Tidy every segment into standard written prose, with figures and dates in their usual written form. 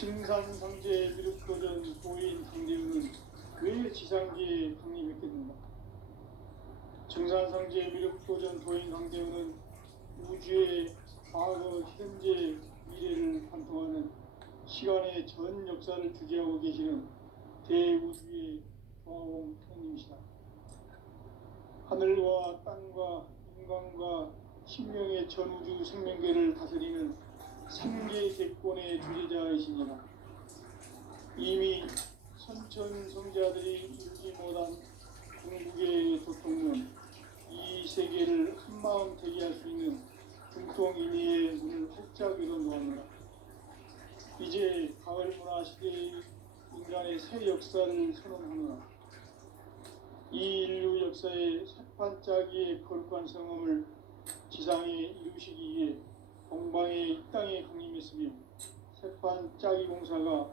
증산상제 미륵도전 도인 강대우는 왜 지상기에 강림했겠는가? 증산상제 미륵도전 도인 강대우는 우주의 과거, 현재, 미래를 관통하는 시간의 전 역사를 주재하고 계시는 대우주의 조화홍 형님이시다. 하늘과 땅과 인간과 신명의 전우주 생명계를 다스리는 삼계 대권의 주재자이시니라. 이미 선천성자들이 이루지 못한 궁극의 도통론, 이 세계를 한마음 되게 할 수 있는 중통인의의 문을 활짝 열어놓았노라. 이제 가을 문화 시대의 인간의 새 역사를 선언하노라. 이 인류 역사의 새판짜기의 거룩한 성험을 지상에 이루시기 위해 동방의 이 땅에 강림했으며, 새판짜기 공사가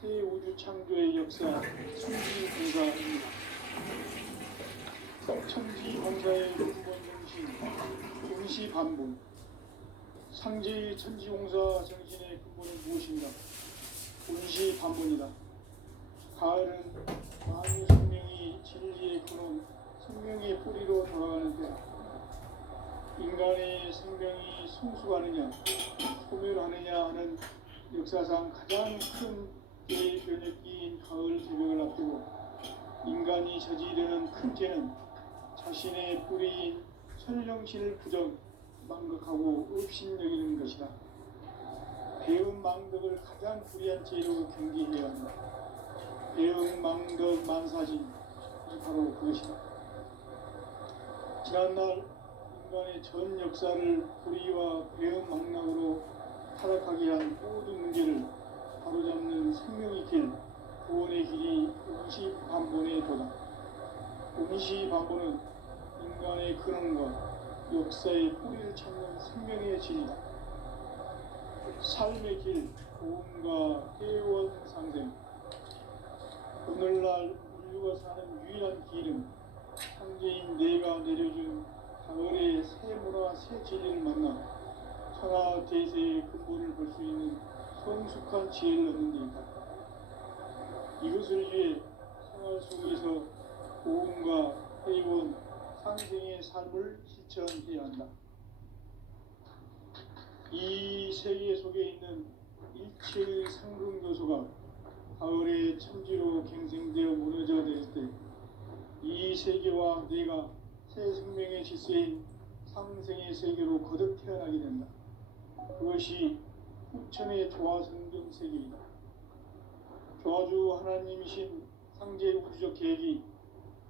새 우주 창조의 역사 천지공사입니다. 천지공사의 근본 정신, 임시반본. 상제의 천지공사 정신의 근본은 무엇인가? 임시반본이다. 가을은 만유 생명이 진리의 근원, 생명의 뿌리로 돌아가는 때, 인간의 생명이 성숙하느냐 소멸하느냐 하는 역사상 가장 큰 대변혁기인 가을 새벽을 앞두고 인간이 저지르는 큰 죄는 자신의 뿌리인 천령신을 부정, 망극하고 업신여기는 것이다. 배음 망덕을 가장 불의한 죄로 경계해야 한다. 배음 망덕 만사진이 바로 그것이다. 지난날 인간의 전 역사를 불의와 배음 망락으로 타락하게 한 모든 문제를 바로잡는 생명의 길, 구원의 길이 임시반본의 도다. 임시반본은 인간의 근원과 역사의 뿌리를 찾는 생명의 진리다. 삶의 길, 고음과 회원 상생. 오늘날 인류가 사는 유일한 길은 상제인 내가 내려준 가을의 새 문화, 새 진리를 만나 천하 대세의 근본을 볼 수 있는 성숙한 지혜를 얻는 데 있다. 이것을 위해 생활 속에서 고음과 회원, 상생의 삶을 실천해야 한다. 이 세계 속에 있는 일체의 상승 요소가 가을의 천지로 갱생되어 무너져 내릴 때, 이 세계와 내가 새 생명의 질서인 상생의 세계로 거듭 태어나게 된다. 그것이 후천의 조화성경 세계이다. 조화주 하나님이신 상제 우주적 계획이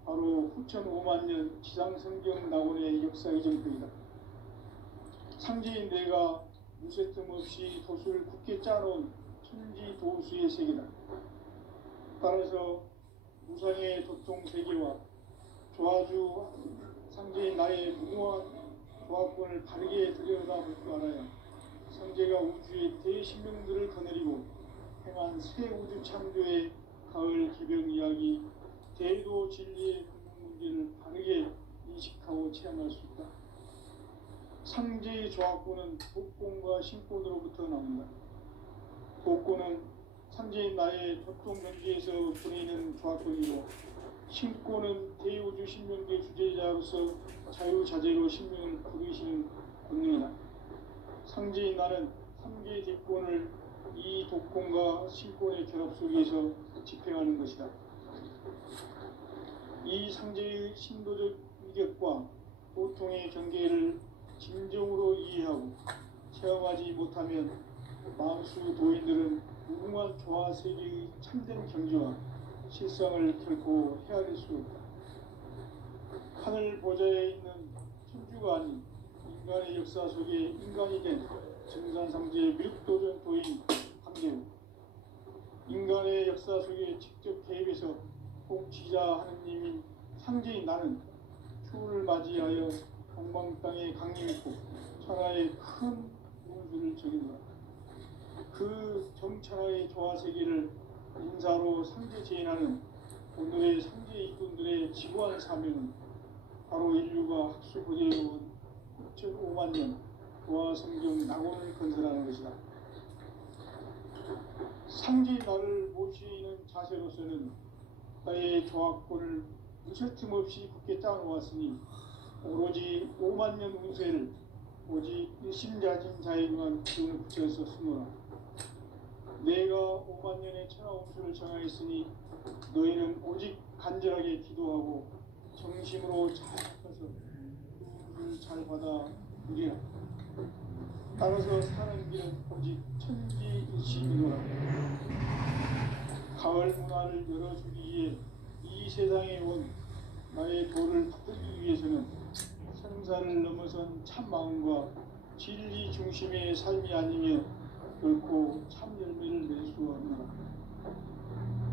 바로 후천 5만 년 지상성경 낙원의 역사 이정표이다. 상제인 내가 무쇠 틈 없이 도수를 굳게 짜놓은 천지 도수의 세계다. 따라서 무상의 도통 세계와 조화주 상제인 나의 무모한 조합권을 바르게 들여다볼 줄 알아야 상제가 우주의 대신명들을 거느리고 행한 새 우주 창조의 가을 기병 이야기, 대도 진리의 근본 문제를 바르게 인식하고 체험할 수 있다. 상제의 조합권은 독권과 신권으로부터 나온다. 독권은 상제인 나의 도통 경지에서 보내는 조합권이고, 신권은 대우주 신명계 주제자로서 자유자재로 신명을 부르시는 권능이다. 상제인 나는 3개 대권을 이 독권과 신권의 결합 속에서 집행하는 것이다. 이 상제의 신도적 위격과 보통의 경계를 진정으로 이해하고 체험하지 못하면 만수 도인들은 무궁한 조화 세계의 참된 경지와 실상을 결코 헤아릴 수 없다. 하늘 보좌에 있는 천주가 아닌 인간의 역사 속에 인간이 된 증산상제 미륵도전 도인 강대우. 인간의 역사 속에 직접 개입해서 통치자 하느님인 상제인 나는 추후를 맞이하여 동방 땅에 강림했고 천하의 큰 문수를 적인다. 그 정천하의 조화세계를 인사로 상제 제인하는 오늘의 상제 일꾼들의 지구한 사명은 바로 인류가 학수고대해온 6,5만 년 조화성경 낙원을 건설하는 것이다. 상제의 나를 모시는 자세로서는 나의 조합권을 무쇠틈 없이 굳게 짜놓았으니 오로지 5만 년 운세를 오직 일심자진 자에게만 기운을 붙여서 쓰노라. 내가 5만 년의 천하운수를 정하였으니 너희는 오직 간절하게 기도하고 정심으로 잘 합해서 운을 잘 받아 누리라. 따라서 사는 길은 오직 천지일심이노라. 가을 문화를 열어주기 위해 이 세상에 온 나의 도를 받들기 위해서는 생사를 넘어선 참 마음과 진리 중심의 삶이 아니면 결코 참 열매를 낼 수 없노라.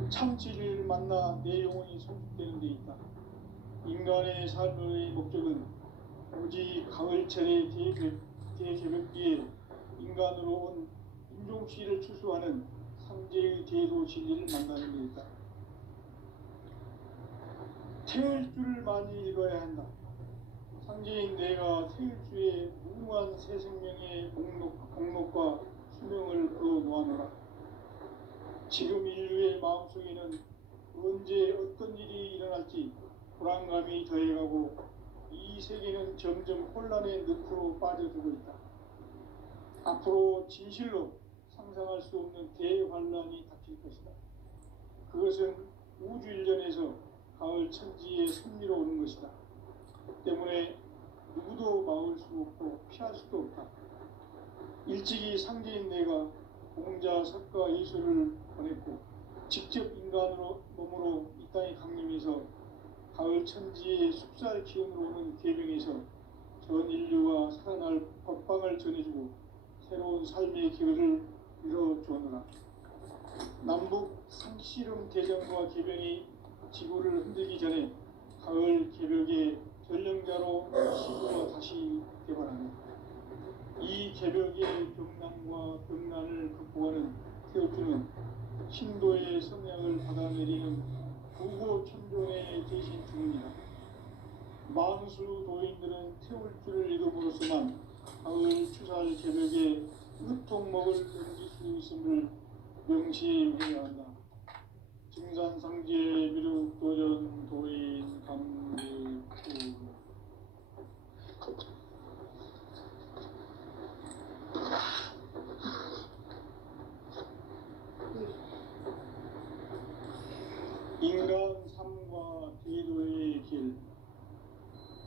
참 진리를 만나 내 영혼이 성숙되는 데 있다. 인간의 삶의 목적은 오직 가을철의 대개벽기에 인간으로 온 인종씨를 추수하는 상제의 대도 진리를 만나는 데 있다. 태을 줄을 많이 읽어야 한다. 상제인 내가 태일주의 무궁한 새 생명의 목록과 수명을 불어놓아노라. 지금 인류의 마음속에는 언제 어떤 일이 일어날지 불안감이 더해가고 이 세계는 점점 혼란의 늪으로 빠져들고 있다. 앞으로 진실로 상상할 수 없는 대환란이 닥칠 것이다. 그것은 우주 일련에서 가을 천지의 섭리로 오는 것이다. 때문에 누구도 막을 수 없고 피할 수도 없다. 일찍이 상제인 내가 공자, 석가, 예수를 보냈고 직접 인간으로 몸으로 이 땅에 강림해서 가을 천지의 숲살 기운으로 오는 계명에서 전 인류가 살아날 법방을 전해주고 새로운 삶의 기회를 이뤄주었노라. 남북 상씨름 대전과 계명이 지구를 흔들기 전에 가을 개벽의 전령자로 시구가 다시 개발하는 이 개벽의 병난과 병난을 극복하는 태울주는 신도의 성량을 받아내리는 부고천존의 대신 중입니다. 만수 도인들은 태울주를 읽음으로써만 가을 추살 개벽의 으통목을 넘길 수 있음을 명시해야 한다. 증산상제 미륵도전 도인 감리부 인간 삶과 대도의 길.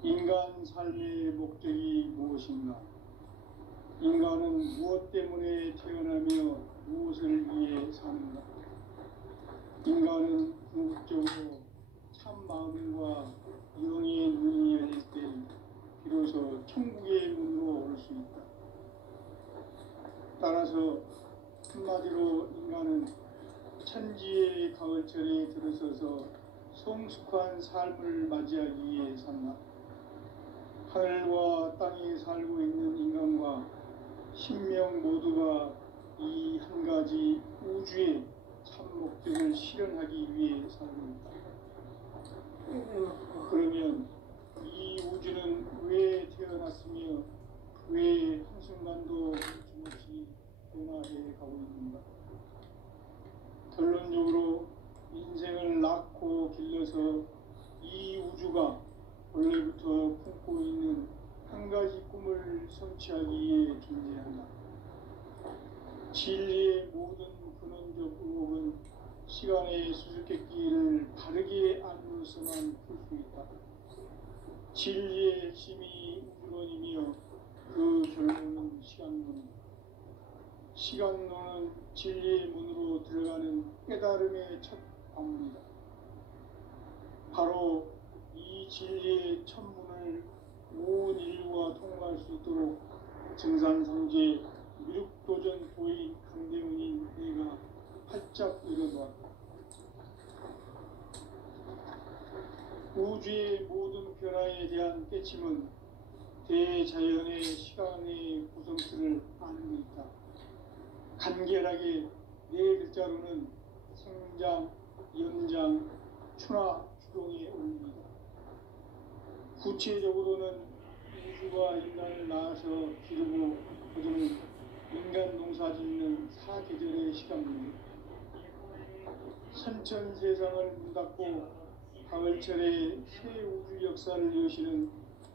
인간 삶의 목적이 무엇인가? 인간은 무엇 때문에 태어나며 무엇을 위해 사는가? 인간은 궁극적으로 참 마음과 영의 눈이 열릴 때 비로소 천국의 문으로 올 수 있다. 따라서 한마디로 인간은 천지의 가을철에 들어서서 성숙한 삶을 맞이하기 위해 산다. 하늘과 땅에 살고 있는 인간과 신명 모두가 이 한 가지 우주의 참 목적을 실현하기 위해 살고 있다. 그러면 이 우주는 왜 태어났으며 왜 한순간도 멈춤없이 변화해 가고 있는가? 결론적으로 인생을 낳고 길러서 이 우주가 원래부터 품고 있는 한 가지 꿈을 성취하기 위해 존재한다. 진리의 모든 근원적 의혹은 시간의 수수께끼를 바르게 알므로서만 풀 수 있다. 진리의 핵심이 우주론이며 그 결론은 시간론이다. 시간론은 진리의 문으로 들어가는 깨달음의 첫 관문이다. 바로 이 진리의 첫 문을 온 인류가 통과할 수 있도록 증산상제 미륵도전 도인 강대문인 내가 활짝 열어놓았다. 우주의 모든 변화에 대한 깨침은 대자연의 시간의 구성틀을 아는 데 있다. 간결하게 네 글자로는 생장, 연장, 추나, 추동의 원리이다. 구체적으로는 우주가 인간을 낳아서 기르고 거두는 인간 농사 짓는 사계절의 시간입니다. 선천 세상을 문닫고 가을철에 새 우주 역사를 여시는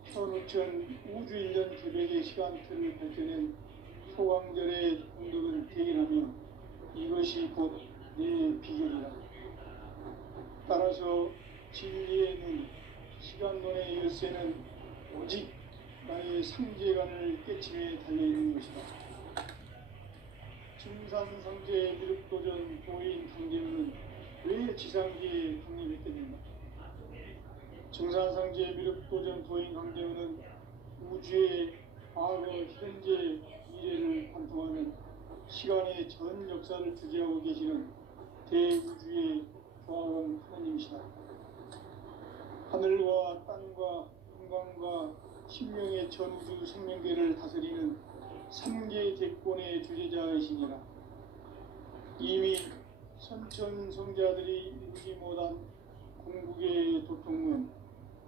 현우천 우주일년 개백의 시간표를 밝혀낸 소강절의 공덕을 대견하며 이것이 곧 내 비결이다. 따라서 진리의 눈, 시간론의 열쇠는 오직 나의 상제관을 깨침에 달려있는 것이다. 증산상제 미륵도전 도인 강제문은 왜 지상기에 강림했겠는가? 증산상제 미륵도전 도인 강제문은 우주의 과거, 현재, 미래를 관통하는 시간의 전 역사를 주재하고 계시는 대우주의 조화원 하나님이시다. 하늘과 땅과 인간과 신명의 전우주 생명계를 다스리는 삼계 대권의 주제자이시니라. 이미 선천성자들이 이루지 못한 궁극의 도통문,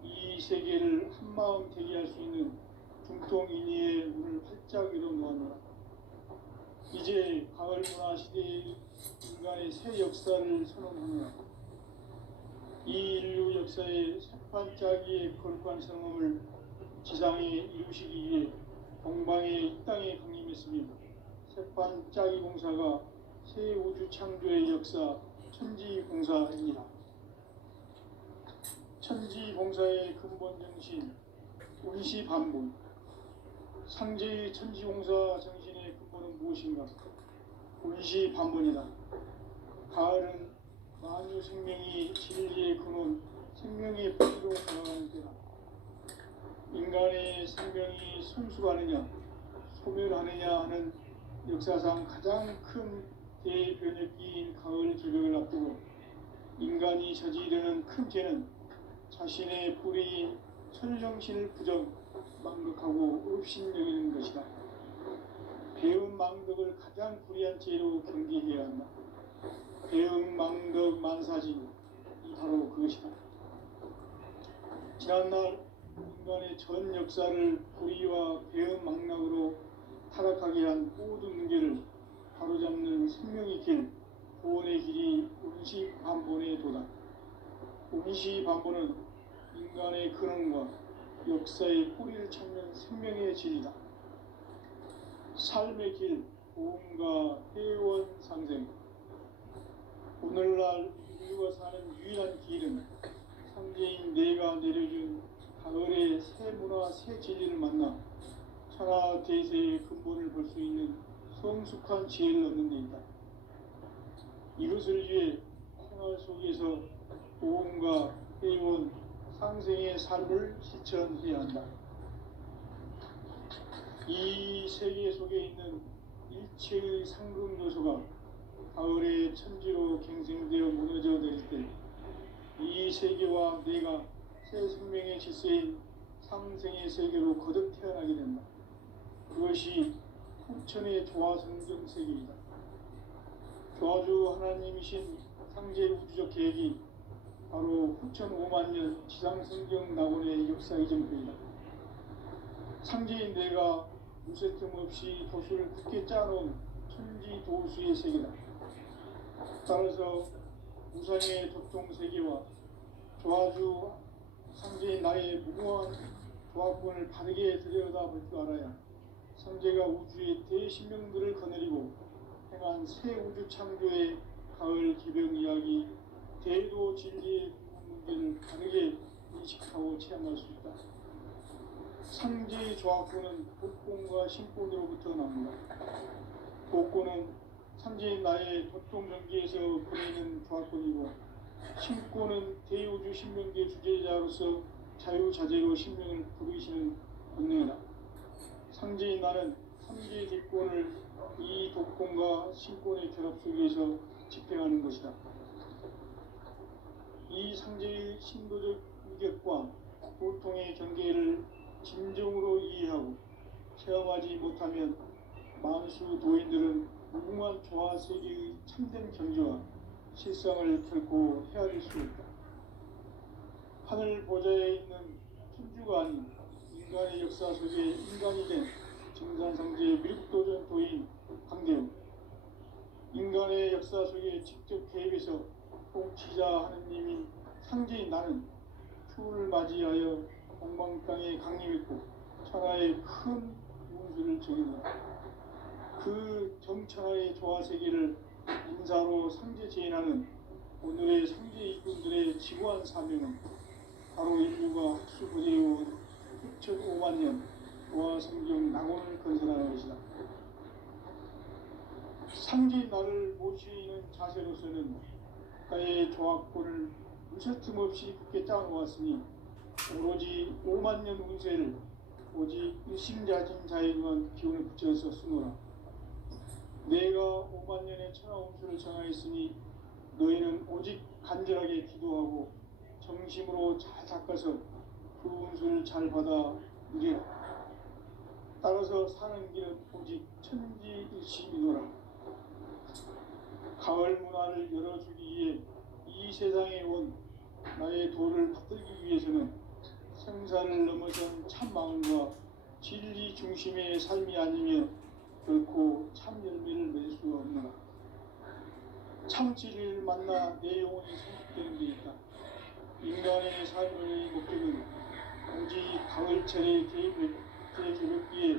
이 세계를 한마음 되게 할 수 있는 중통인의의 문을 활짝 열어놓았노라. 이제 가을 문화 시대의 인간의 새 역사를 선언하노라. 이 인류 역사의 새판짜기의 거룩한 성험을 지상에 이루시기 위해 동방의 이 땅에 강림했으며 새판짜기 공사가 새 우주 창조의 역사 천지봉사입니다. 천지봉사의 근본 정신 운시반복. 상제의 천지봉사 정신의 근본은 무엇인가? 운시반복이다. 가을은 만유 생명이 진리의 근원, 생명의 뿌리로 돌아가는 때다. 인간의 생명이 성숙하느냐, 소멸하느냐 하는 역사상 가장 큰 대변혁기인 가을 개벽을 앞두고 인간이 저지르는 큰 죄는 자신의 뿌리인 천정신을 부정, 망극하고 업신여기는 것이다. 배움 망덕을 가장 불의한 죄로 경계해야 한다. 배움 망덕 만사지, 바로 그것이다. 지난날 인간의 전 역사를 불의와 배움 망락으로 타락하게 한 모든 문제를 바로잡는 생명의 길, 구원의 길이 운시반본의 도다. 운시반본은 인간의 근원과 역사의 뿌리를 찾는 생명의 진리다. 삶의 길, 보험과 회원 상생. 오늘날 인류가 사는 유일한 길은 상제인 내가 내려준 가을의 새 문화, 새 진리를 만나 천하 대세의 근본을 볼 수 있는 성숙한 지혜를 얻는 데 있다. 이것을 위해 생활 속에서 보험과 회원, 상생의 삶을 실천해야 한다. 이 세계 속에 있는 일체의 상급 요소가 가을의 천지로 갱생되어 무너져 내릴 때 이 세계와 내가 새 생명의 질서인 상생의 세계로 거듭 태어나게 된다. 그것이 후천의 조화성경 세계이다. 조화주 하나님이신 상제 우주적 계획이 바로 후천 5만년 지상성경 낙원의 역사 이전표이다. 상제인 내가 무쇠 틈 없이 도수를 굳게 짜놓은 천지도수의 세계다. 따라서 우상의 도통 세계와 조화주 상제인 나의 무모한 조합권을 바르게 들여다볼 줄 알아야 상제가 우주의 대신명들을 거느리고 행한 새 우주 창조의 가을 기병 이야기, 대도 진리의 문제를 바르게 인식하고 체험할 수 있다. 상제의 조합권은 복권과 신권으로부터 나옵니다. 복권은 상제인 나의 도통전기에서 보내는 조합권이고, 신권은 대우주 신명계 주제자로서 자유자재로 신명을 부르시는 권능이다. 상제인 나는 삼계의 뒷권을 이 독권과 신권의 결합 속에서 집행하는 것이다. 이 상제의 신도적 위격과 고통의 경계를 진정으로 이해하고 체험하지 못하면 만수 도인들은 무궁한 조화 세계의 참된 경지와 실상을 결코 헤아릴 수 없다. 하늘 보좌에 있는 천주가 아닌 인간의 역사 속에 인간이 된 증산상제 미륵도전 도인 강대우. 인간 인간의 역사 속에 직접 개입해서 통치자 하느님인 상제인 나는 추후를 맞이하여 동방 땅에 강림했고 천하의 큰 운수를 정했노라. 그 정천하의 조화세계를 인사로 상제 제인하는 오늘의 상제 이군들의 지구한 사명은 바로 인류가 학수부대해온 6,5만 년 조화성경 낙원을 건설하는 것이다. 상제인 나를 모시는 자세로서는 국가의 조합권을 무서틈 없이 굳게 짜놓았으니 오로지 5만 년 운세를 오직 일심자진 자에게만 기운을 붙여서 쓰노라. 내가 5만 년의 천하 운수를 정하였으니 너희는 오직 간절하게 기도하고 정심으로 잘 닦아서 그 운수를 잘 받아 누리라. 따라서 사는 길은 오직 천지일심이노라. 가을 문화를 열어주기 위해 이 세상에 온 나의 도를 받들기 위해서는 생사를 넘어선 참 마음과 진리 중심의 삶이 아니면 결코 참 열매를 맺을 수가 없노라. 참 진리를 만나 내 영혼이 성숙되는 데 있다. 인간의 삶의 목적은 오직 가을철의 개벽기에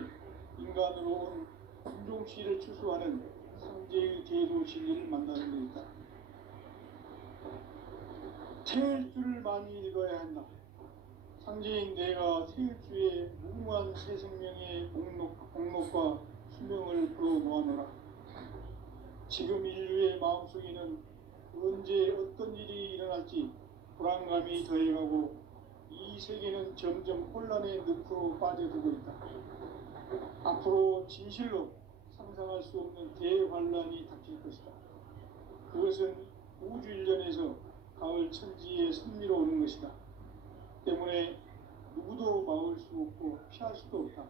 인간으로 온 인종씨를 추수하는 상제의 대도 진리를 만나는 데 있다. 태일주를 많이 읽어야 한다. 상제인 내가 태일주의 무궁한 새 생명의 목록과 수명을 풀어놓아노라. 지금 인류의 마음속에는 언제 어떤 일이 일어날지 불안감이 더해가고 이 세계는 점점 혼란의 늪으로 빠져들고 있다. 앞으로 진실로 상상할 수 없는 대환란이 닥칠 것이다. 그것은 우주 일련에서 가을 천지의 섭리로 오는 것이다. 때문에 누구도 막을 수 없고 피할 수도 없다.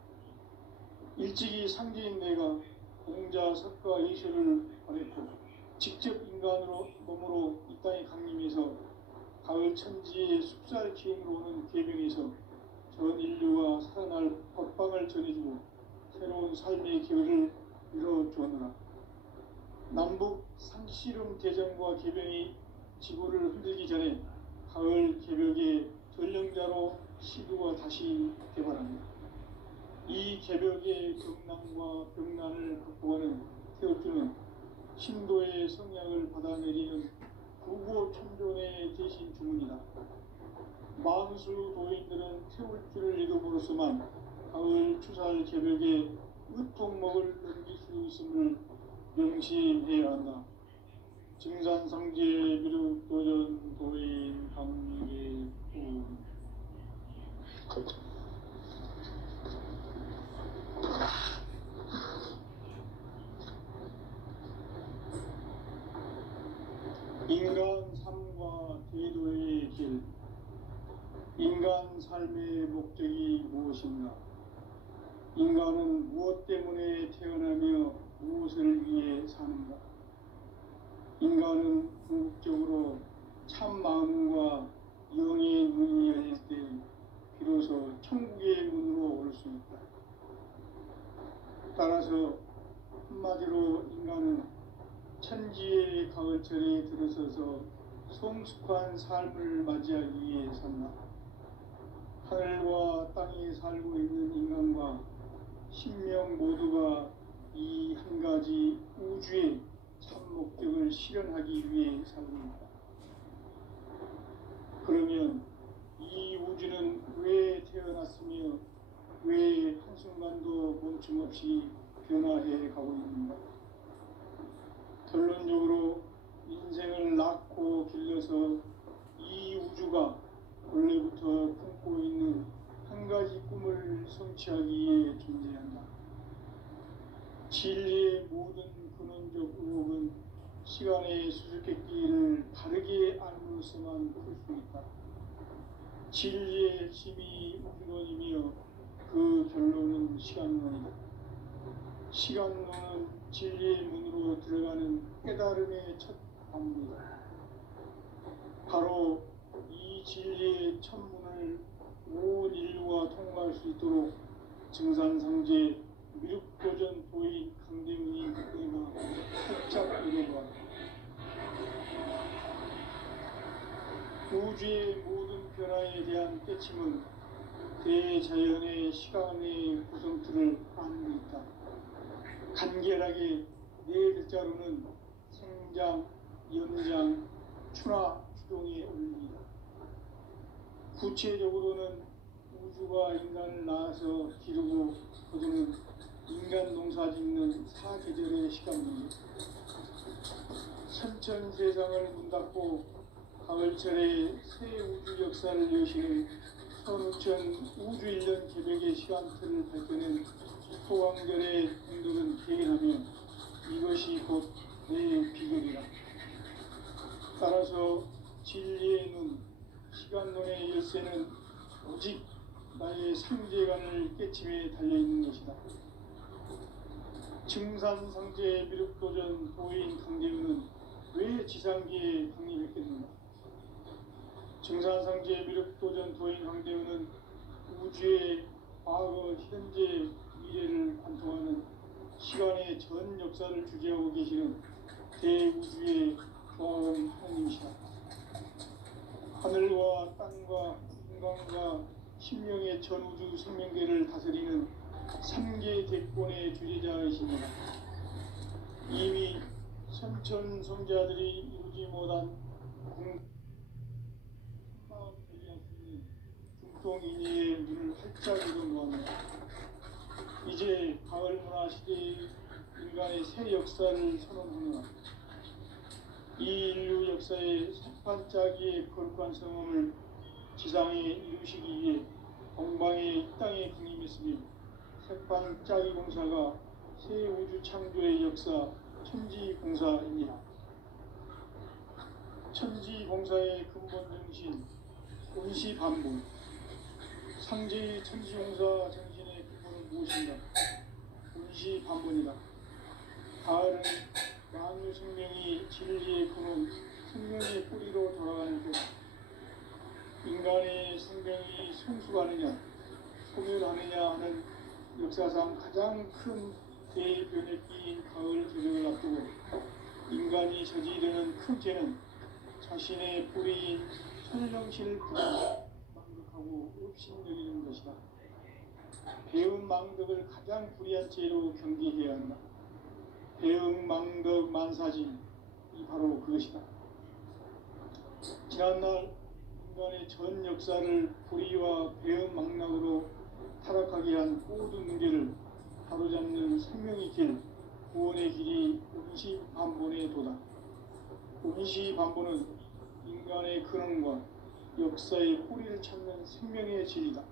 일찍이 상제인 내가 공자 석가 예술을 보냈고 직접 인간으로 몸으로 이 땅에 강림해서 가을 천지의 숲살 기운으로 오는 계명에서 전 인류가 살아날 법방을 전해주고 새로운 삶의 기회를 이뤄주었노라. 남북 상씨름 대전과 계병이 지구를 흔들기 전에 가을 개벽의 전령자로 시도가 다시 개발합니다. 이 개벽의 경난과 병난을 극복하는 태울주는 신도의 성약을 받아내리는 구고천존의 대신 주문이다. 만수 도인들은 태울주를 읽음으로써만 가을 추살 개벽의 으통목을 넘길 수 있음을 명심해야 한다. 증산상제 미륵도전 도인 강계군 인간 삶과 대도의 길. 인간 삶의 목적이 무엇인가? 인간은 무엇 때문에 태어나며 무엇을 위해 사는가? 인간은 궁극적으로 참 마음과 영의 문이 열릴 때 비로소 천국의 문으로 올 수 있다. 따라서 한마디로 인간은 천지의 가을철에 들어서서 성숙한 삶을 맞이하기 위해 산다. 하늘과 땅에 살고 있는 인간과 신명 모두가 이 한 가지 우주의 참 목적을 실현하기 위해 삽니다. 그러면 이 우주는 왜 태어났으며 왜 한순간도 멈춤없이 변화해 가고 있는가? 결론적으로 인생을 낳고 길러서 이 우주가 원래부터 품고 있는 한 가지 꿈을 성취하기 위해 존재한다. 진리의 모든 근원적 의혹은 시간의 수수께끼를 바르게 알므로서만 풀 수 있다. 진리의 핵심이 우주론이며 그 결론은 시간론이다. 시간론은 진리의 문으로 들어가는 깨달음의 첫 방문이다. 바로 이 진리의 첫 문을 온 인류가 통과할 수 있도록 증산상제 미륵도전 도인 강대문이 내가 살짝 이뤄보았다. 우주의 모든 변화에 대한 깨침은 대자연의 시간의 구성틀을 아는 있다. 간결하게 네 글자로는 생장, 연장, 추나 추동에 올립니다. 구체적으로는 우주가 인간을 낳아서 기르고 거두는 인간 농사 짓는 사계절의 시간입니다. 천천 세상을 문 닫고 가을철에 새 우주 역사를 여시는 선우천 우주 1년 개벽의 시간틀을 밝혀낸 소강절의 공덕은 대견하며 이것이 곧 내 비결이라. 따라서 진리의 눈, 시간론의 열쇠는 오직 나의 상제관을 깨침에 달려있는 것이다. 증산상제 미륵도전 도인 강재우는 왜 지상기에 강림했겠는가? 증산상제 미륵도전 도인 강재우는 우주의 과거, 현재, 미래를 관통하는 시간의 전 역사를 주재하고 계시는 대우주의 조화원 하나님이시다. 하늘과 땅과 인간과 신명의 전우주 생명계를 다스리는 3계 대권의 주제자이십니다. 이미 선천성자들이 이루지 못한 마음 대리할 수 있는 중통인의의 문을 활짝 열어놓았다. 이제 가을 문화 시대의 인간의 새 역사를 선언하노라. 이 인류 역사의 색반짝이의 거룩한 성험을 지상에 이루시기 위해 동방의 이 땅에 강림했으며 색반짝이 공사가 새 우주 창조의 역사 천지공사입니다. 천지공사의 근본 정신 온시반본. 상제의 천지공사 정신의 근본은 무엇인가? 온시반본이다. 가을은 만유 생명이 진리의 근원, 생명의 뿌리로 돌아가는 것. 인간의 생명이 성숙하느냐, 소멸하느냐 하는 역사상 가장 큰 대변혁기인 가을 개벽을 앞두고 인간이 저지르는 큰 죄는 자신의 뿌리인 천령신을 망덕하고 업신여기는 것이다. 배운 망덕을 가장 불의한 죄로 경계해야 한다. 배응 망덕 만사진, 이 바로 그것이다. 지난날 인간의 전 역사를 불의와 배응 망락으로 타락하게 한 모든 문제를 바로잡는 생명의 길, 구원의 길이 온시반본의 도다. 온시반본은 인간의 근원과 역사의 뿌리를 찾는 생명의 진리다.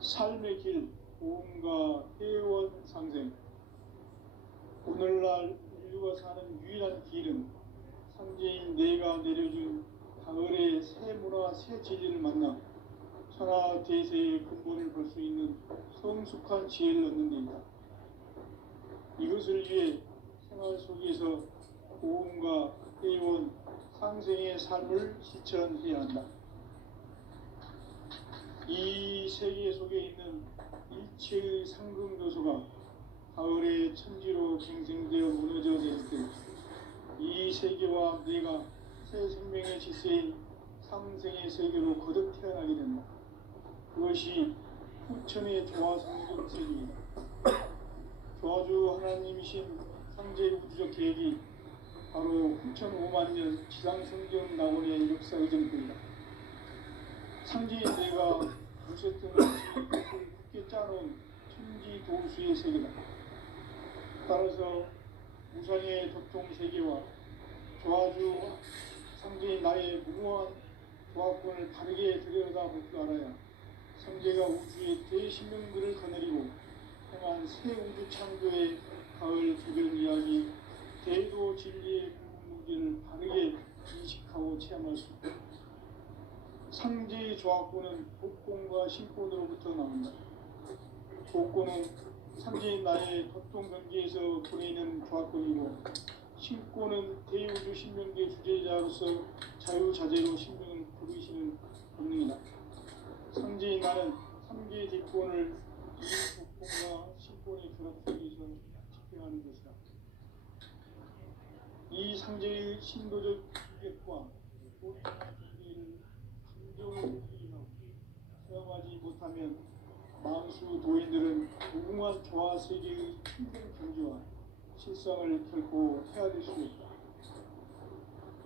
삶의 길, 보험과 회원 상생. 오늘날 인류가 사는 유일한 길은 상제인 내가 내려준 가을의 새 문화, 새 진리를 만나 천하 대세의 근본을 볼 수 있는 성숙한 지혜를 얻는 데 있다. 이것을 위해 생활 속에서 보험과 회원, 상생의 삶을 실천해야 한다. 이 세계 속에 있는 일체의 상금 요소가 가을의 천지로 갱생되어 무너져 내릴 때 이 세계와 내가 새 생명의 질서인 상생의 세계로 거듭 태어나게 된다. 그것이 후천의 조화성적 세계이다. 조화주 하나님이신 상제 우주적 계획이 바로 후천 5만 년 지상성경 낙원의 역사 의정표이다. 상제인 내가 무쇠등을 굳게 짜놓은 천지 도수의 세계다. 따라서 무상의 도통 세계와 조화주 상제인 나의 무모한 조화권을 바르게 들여다볼 줄 알아야 상제가 우주의 대신명들을 거느리고 행한 새 우주 창조의 가을 개별 이야기, 대도 진리의 궁극문제를 바르게 인식하고 체험할 수 있다. 상제의 조화권은 복권과 신권으로부터 나온다. 복권은 상제인 나의 도통 경계에서 보내는 조화권이고, 신권은 대우주 신명계 주제자로서 자유자재로 신명을 부르시는 본능이다. 상제인 나는 3개 대권을 이 복권과 신권의 결합 속에서 집행하는 것이다. 이 상제의 신도적 기획과 우리의 존재를 진정으로 이해하고 체험하지 못하면 만수 도인들은 무궁한 조화 세계의 힘든 경지와 실상을 결코 헤아릴 수 없다.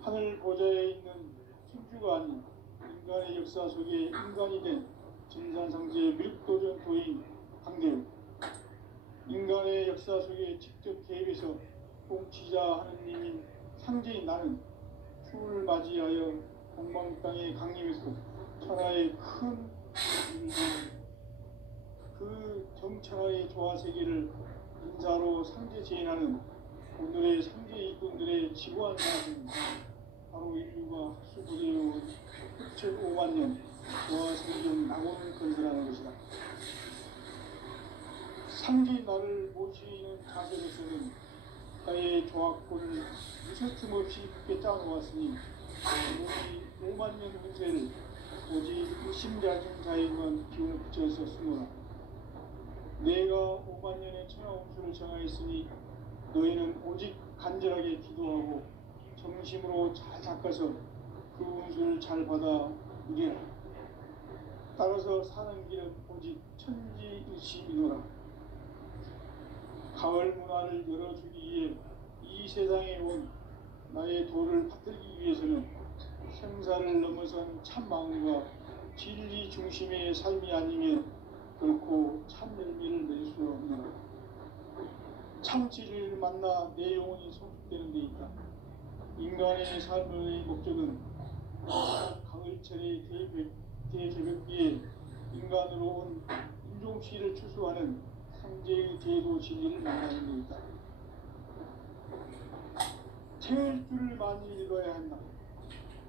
하늘 보좌에 있는 천주가 아닌 인간의 역사 속에 인간이 된 진산상제의 밀도전 도인 강대우, 인간의 역사 속에 직접 개입해서 통치자 하느님인 상제인 나는 추을 맞이하여 공방 땅에 강림해서 천하의 큰 그 정천하의 조화 세계를 인사로 상제 제인하는 오늘의 상제 일꾼들의 지구한 사람은 바로 인류가 학수부대해온 6,5만 년 조화 세계적 낙원을 건설하는 것이다. 상제 나를 모시는 자세로서는 사회의 조합권을 무서춤 없이 굳게 짜놓았으니 우리 5만 년 운세를 오직 의심자진 자에게만 기운을 붙여서 쓰노라. 내가 5만 년의 천하 운수를 정하였으니 너희는 오직 간절하게 기도하고 정심으로 잘 닦아서 그 운수를 잘 받아 누리라. 따라서 사는 길은 오직 천지일심이노라. 가을 문화를 열어주기 위해 이 세상에 온 나의 도를 받들기 위해서는 생사를 넘어선 참 마음과 진리 중심의 삶이 아니면 결코 참 열매를 맺을 수 없노라. 참 진리를 만나 내 영혼이 성숙되는 데 있다. 인간의 삶의 목적은 가을철의 대개벽기에 인간으로 온 인종시를 추수하는 상제의 대도 진리를 만나는 데 있다. 태일주를 많이 읽어야 한다.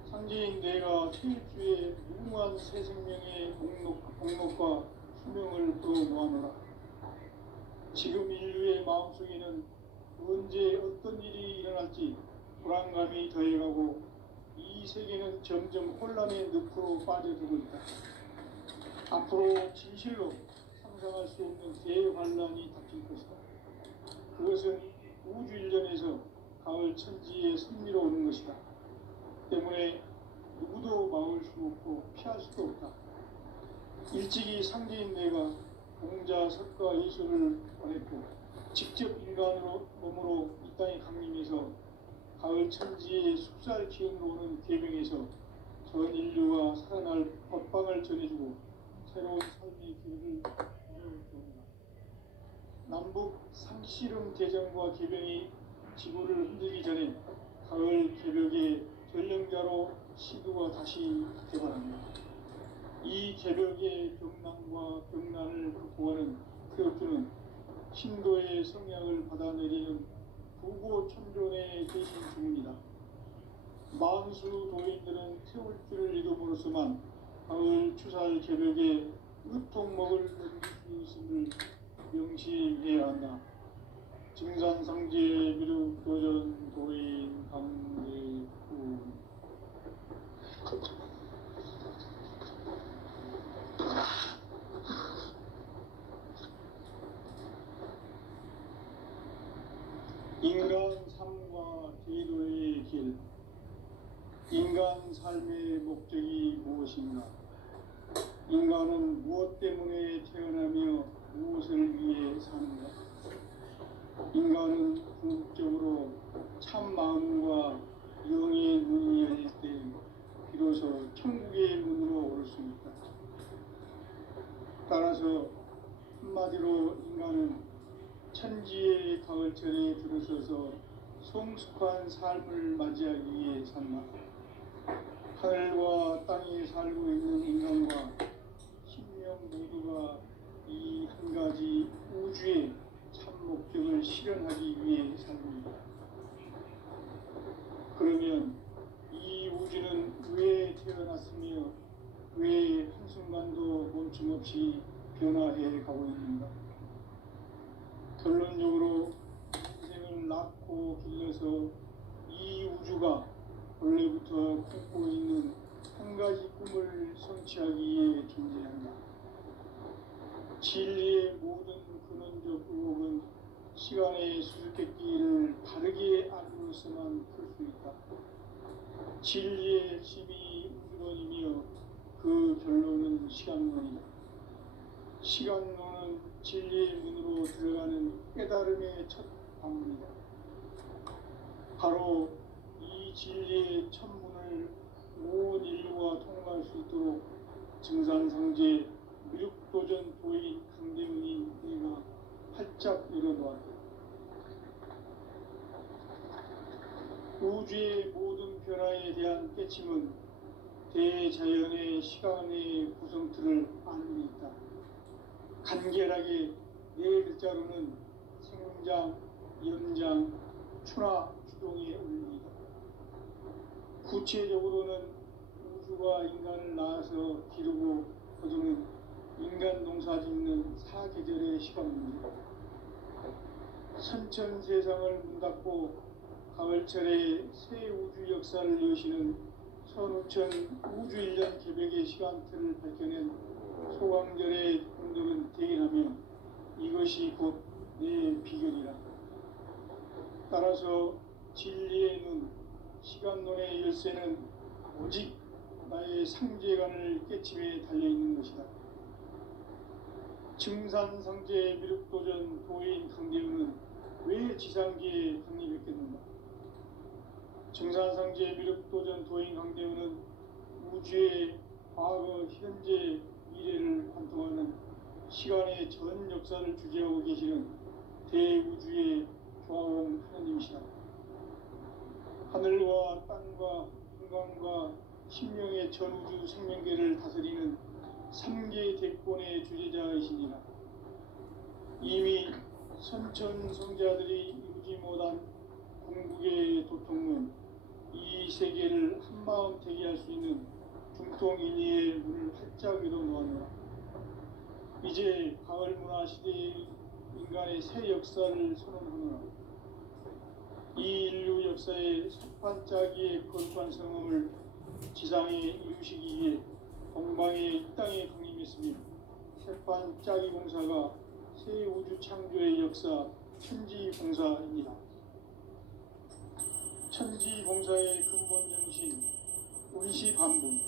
상제인 내가 태일주의 무궁한 새 생명의 목록과 수명을 불어모아노라. 지금 인류의 마음속에는 언제 어떤 일이 일어날지 불안감이 더해가고 이 세계는 점점 혼란의 늪으로 빠져들고 있다. 앞으로 진실로 상상할 수 없는 대환란이 닥칠 것이다. 그것은 우주 일전에서 가을 천지의 섭리로 오는 것이다. 때문에 누구도 막을 수 없고 피할 수도 없다. 일찍이 상제인 내가 공자, 석가, 예수를 보냈고 직접 인간으로 몸으로 이 땅에 강림해서 가을 천지의 숲살 기운으로 오는 계명에서 전 인류가 살아날 법방을 전해주고 새로운 삶의 길을 열어줍니다. 남북 상씨름 대전과 개병이 지구를 흔들기 전에 가을 개벽의 전령자로 시두가 다시 개발합니다. 이 개벽의 병난과 병난을 극복하는 태엽주는 신도의 성약을 받아내리는 부고천존의 대신 중입니다. 만수 도인들은 태울주를 읽음으로써만 가을 추살 개벽에 으통먹을 넘길 수 있음을 명시해야 한다. 증산상제 미륵 도전 도인 강대구. 인간 삶과 제도의 길. 인간 삶의 목적이 무엇인가? 인간은 무엇 때문에 태어나며 무엇을 위해 사는가? 인간은 궁극적으로 참 마음과 영의 눈이 열릴 때 비로소 천국의 문으로 올 수 있다. 따라서 한마디로 인간은 천지의 가을철에 들어서서 성숙한 삶을 맞이하기 위해 산다. 하늘과 땅에 살고 있는 인간과 신명 모두가 이 한 가지 우주의 참 목적을 실현하기 위해 살고 있다. 그러면 이 우주는 왜 태어났으며 왜 한순간도 멈춤없이 변화해 가고 있는가? 결론적으로 인생을 낳고 길러서 이 우주가 원래부터 품고 있는 한 가지 꿈을 성취하기 위해 존재한다. 진리의 모든 근원적 의혹은 시간의 수수께끼를 바르게 알고서만 풀 수 있다. 진리의 핵심이 우주론이며 그 결론은 시간론이다. 시간론은 진리의 문으로 들어가는 깨달음의 첫 방문이다. 바로 이 진리의 첫 문을 온 인류가 통과할 수 있도록 증산상제 미륵도전 도인 강대문이 내가 활짝 열어놓았다. 우주의 모든 변화에 대한 깨침은 대자연의 시간의 구성틀을 아는 데 있다. 간결하게 네 글자로는 생장, 연장, 추나 추동의 원리이다. 구체적으로는 우주가 인간을 낳아서 기르고 거두는 인간 농사 짓는 사계절의 시간입니다. 선천 세상을 문 닫고 가을철에 새 우주 역사를 여시는 선우천 우주 1년 개백의 시간틀을 밝혀낸 소강절의 공덕은 대견하며 이것이 곧 내 비결이라. 따라서 진리의 눈, 시간론의 열쇠는 오직 나의 상제관을 깨침에 달려있는 것이다. 증산상제 미륵도전 도인 강대우는 왜 지상기에 강림했겠는가? 증산상제 미륵도전 도인 강대우는 우주의 과거, 현재, 미래를 관통하는 시간의 전 역사를 주재하고 계시는 대우주의 조화원 하나님이시다. 하늘과 땅과 인간과 신명의 전우주 생명계를 다스리는 3개 대권의 주제자이시니라. 이미 선천성자들이 이루지 못한 궁극의 도통문, 이 세계를 한마음 되게 할 수 있는 중통인의의 문을 활짝 열어놓았노라. 이제 가을 문화 시대의 인간의 새 역사를 선언하노라. 이 인류 역사의 첫 반짝이의 거룩한 성음을 지상에 이루시기 위해 동방의 이 땅에 강림했으며 새반짝이 공사가 새 우주 창조의 역사 천지봉사입니다. 천지봉사의 근본 정신 운시반분.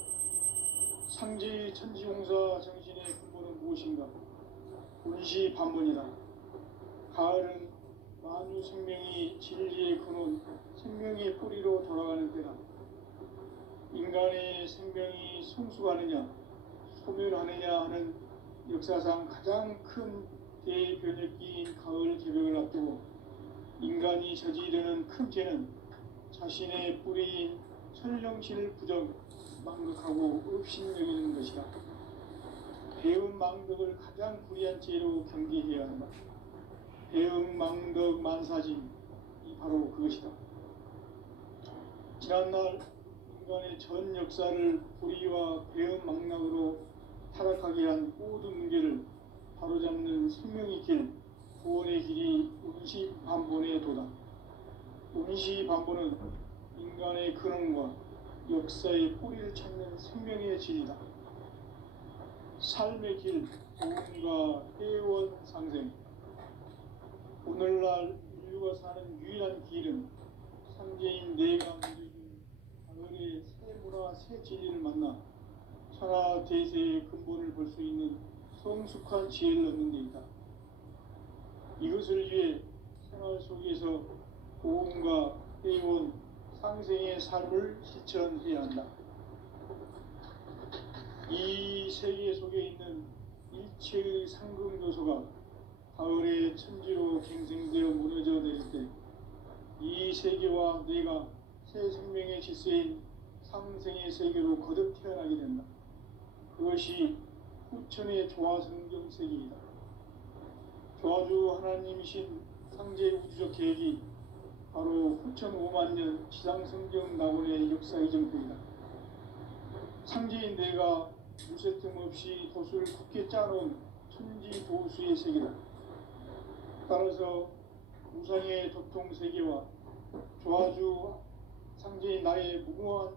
상제의 천지봉사 정신의 근본은 무엇인가? 운시반분이다. 가을은 만유 생명이 진리의 근원, 생명의 뿌리로 돌아가는 때다. 인간의 생명이 성숙하느냐, 소멸하느냐 하는 역사상 가장 큰 대변혁기인 가을 개벽을 앞두고 인간이 저지르는 큰 죄는 자신의 뿌리인 천령신을 부정, 망극하고 업신여기는 것이다. 배움 망덕을 가장 불의한 죄로 경계해야 한다. 배움 망덕 만사짐이 바로 그것이다. 지난날 인간의 전 역사를 불의와 배움 망락으로 타락하게 한 모든 문제를 바로잡는 생명의 길, 구원의 길이 운시반본의 도다. 운시반본은 인간의 근원과 역사의 뿌리를 찾는 생명의 질이다. 삶의 길, 도움과 회원 상생. 오늘날 인류가 사는 유일한 길은 상제인 내가 누려준 가을의 새 문화, 새 진리를 만나 천하 대세의 근본을 볼 수 있는 성숙한 지혜를 얻는 데 있다. 이것을 위해 생활 속에서 도움과 회원, 상생의 삶을 실천해야 한다. 이 세계 속에 있는 일체의 상승요소가 가을의 천지로 갱생되어 무너져 내릴 때 이 세계와 내가 새 생명의 질서인 상생의 세계로 거듭 태어나게 된다. 그것이 후천의 조화성경 세계이다. 조화주 하나님이신 상제 우주적 계획이 바로 후천 5만 년 지상성경 낙원의 역사 이정표이다. 상제인 내가 무쇠 틈 없이 도수를 굳게 짜놓은 천지 도수의 세계다. 따라서 우상의 도통 세계와 조화주 상제인 나의 무궁한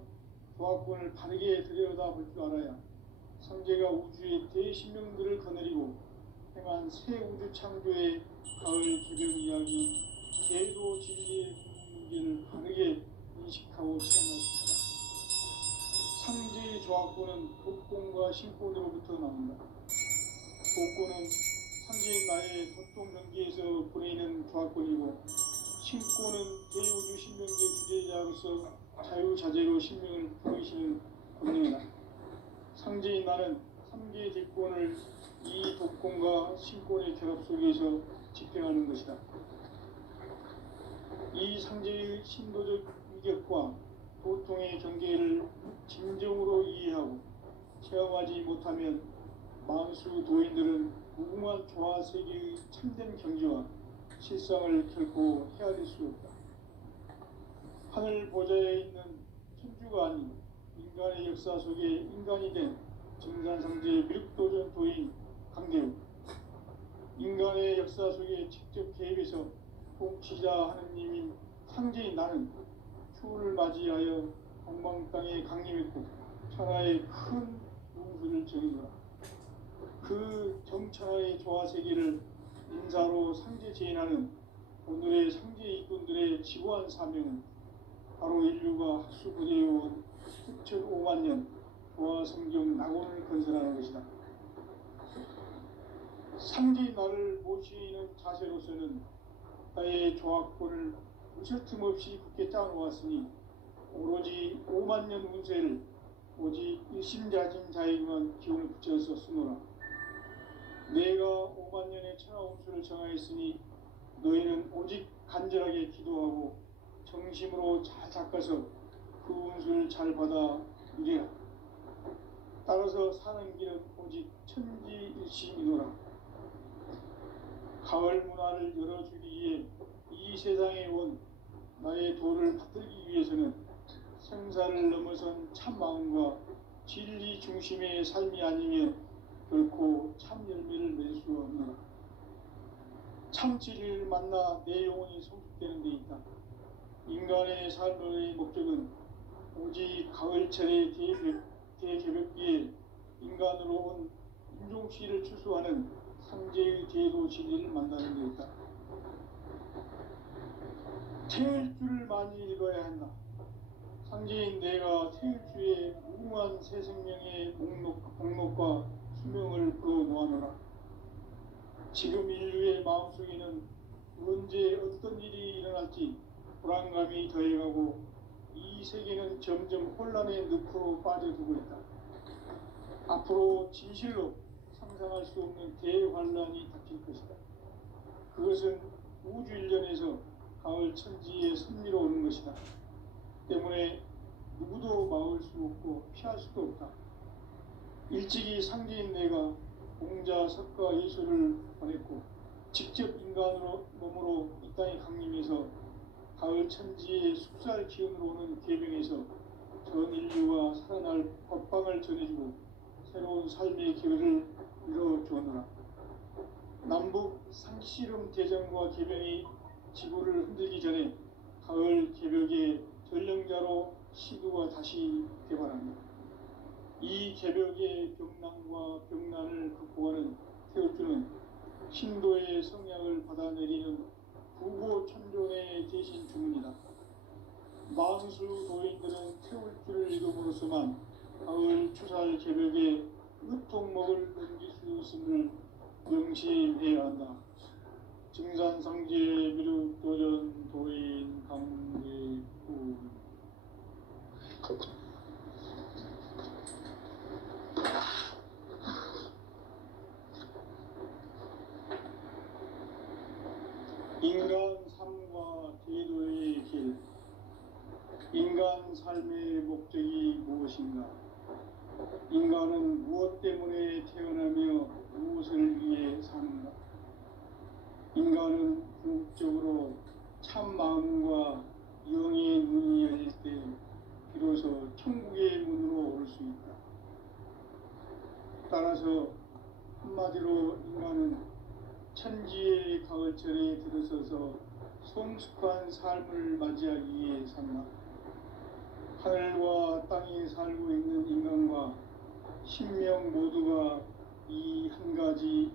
조화권을 바르게 들여다볼 줄 알아야 상제가 우주의 대신명들을 거느리고 행한 새 우주 창조의 가을 개벽 이야기, 제도 진리의 궁극 문제를 바르게 인식하고 체험할 수 있다. 복권과 신권으로부터 나온다. 복권은 상제인 나의 도통 경기에서 보내는 조합권이고, 신권은 대우주 신명계 주제자로서 자유자재로 신명을 부르시는 권능이다. 상제인 나는 3개 대권을 이 독권과 신권의 결합 속에서 집행하는 것이다. 이 상제의 신도적 위격과 도통의 경계를 진정으로 이해하고 체험하지 못하면 만수 도인들은 무궁한 조화 세계의 참된 경지와 실상을 결코 헤아릴 수 없다. 하늘 보좌에 있는 천주가 아닌 인간의 역사 속에 인간이 된 증산상제 미륵도전 도인 강대우, 인간의 역사 속에 직접 개입해서 통치자 하느님인 상제인 나는 추운을 맞이하여 동방 땅에 강림했고 천하의 큰 용수를 정해노라. 그 정천하의 조화세계를 인사로 상제 제인하는 오늘의 상제 일꾼들의 지고한 사명은 바로 인류가 학수부대해온 수천 5만 년 조화성경 낙원을 건설하는 것이다. 상제인 나를 모시는 자세로서는 나의 조합권을 무설틈 없이 굳게 짜놓았으니 오로지 5만 년 운세를 오직 일심자진 자에게만 기운을 붙여서 쓰노라. 내가 5만 년의 천하 운수를 정하였으니 너희는 오직 간절하게 기도하고 정심으로 잘 닦아서 그 운수를 잘 받아 누리라. 따라서 사는 길은 오직 천지일심이노라. 가을 문화를 열어주기 위해 이 세상에 온 나의 도를 받들기 위해서는 생사를 넘어선 참 마음과 진리 중심의 삶이 아니면 결코 참 열매를 맺을 수 없노라. 참 진리를 만나 내 영혼이 성숙되는 데 있다. 인간의 삶의 목적은 오직 가을철의 대개벽기에 인간으로 온 인종씨를 추수하는 상제의 대도 진리를 만나는 데 있다. 태일주를 많이 읽어야 한다. 상제인 내가 태일주의 무궁한 새 생명의 목록과 수명을 풀어놓아노라. 지금 인류의 마음속에는 언제 어떤 일이 일어날지 불안감이 더해가고 이 세계는 점점 혼란의 늪으로 빠져들고 있다. 앞으로 진실로 상상할 수 없는 대환란이 닥칠 것이다. 그것은 우주 일련에서 가을 천지의 섭리로 오는 것이다. 때문에 누구도 막을 수 없고 피할 수도 없다. 일찍이 상제인 내가 공자, 석가, 예수를 보냈고 직접 인간으로 몸으로 이 땅에 강림해서 가을 천지의 숙살 기운으로 오는 계명에서 전 인류가 살아날 법방을 전해주고 새로운 삶의 기회를 이뤄주었노라. 남북 상씨름 대전과 계명이 지구를 흔들기 전에 가을 개벽의 전령자로 시두가 다시 개발합니다. 이 개벽의 병난과 병난을 극복하는 태울주는 신도의 성약을 받아내리는 부고천존의 대신 주문이다. 만수 도인들은 태울주를 읽음으로써만 가을 추살 개벽의 으통목을 넘길 수 있음을 명심해야 한다. 증산상제 미륵도전 도인 강대우. 인간 삶과 제도의 길. 인간 삶의 목적이 무엇인가? 인간은 무엇 때문에 태어나며 무엇을 위해 사는가? 인간은 궁극적으로 참 마음과 영의 눈이 열릴 때 비로소 천국의 문으로 올 수 있다. 따라서 한마디로 인간은 천지의 가을철에 들어서서 성숙한 삶을 맞이하기 위해 산다. 하늘과 땅에 살고 있는 인간과 신명 모두가 이 한 가지